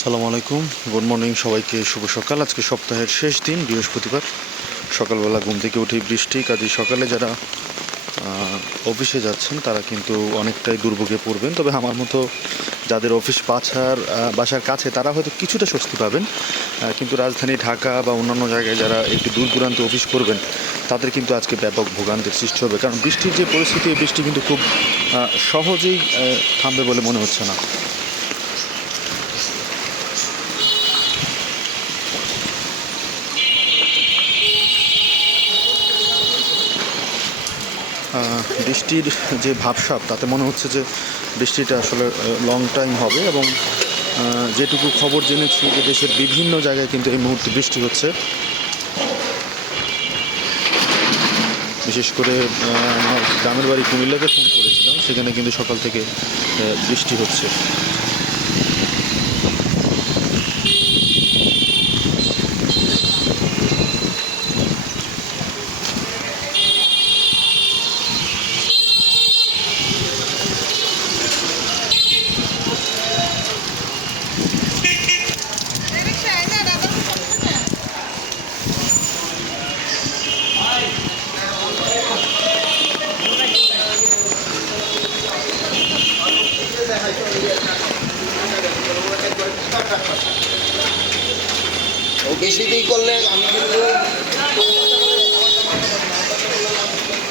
আসসালামু আলাইকুম। Good morning সবাইকে, শুভ সকাল। আজকে সপ্তাহের শেষ দিন, বৃহস্পতিবার। সকালবেলা ঘুম থেকে উঠে বৃষ্টি, কাজে সকালে যারা অফিসে যাচ্ছেন, তারা কিন্তু অনেকটাই দুর্ভোগে পড়বেন। তবে আমার মতো যাদের অফিস বাছার বাসার কাছে, তারা হয়তো কিছুটা স্বস্তি পাবেন। কিন্তু রাজধানী ঢাকা বা অন্যান্য জায়গায় যারা একটু দূর দূরান্ত অফিস করবেন, তাদের কিন্তু আজকে ব্যাপক ভোগান্তির সৃষ্টি হবে। কারণ বৃষ্টির যে পরিস্থিতি বৃষ্টি কিন্তু খুব সহজেই থামবে বলে মনে হচ্ছে না। বৃষ্টির যে ভাবসাব, তাতে মনে হচ্ছে যে বৃষ্টিটা আসলে লং টাইম হবে এবং যেটুকু খবর জেনেছি যে দেশের বিভিন্ন জায়গায় কিন্তু এই মুহূর্তে বৃষ্টি হচ্ছে। বিশেষ করে গ্রামের বাড়ি কুমিল্লাকে ফোন করেছিলাম, সেখানে কিন্তু সকাল থেকে বৃষ্টি হচ্ছে। বেশি করলে আমি কিন্তু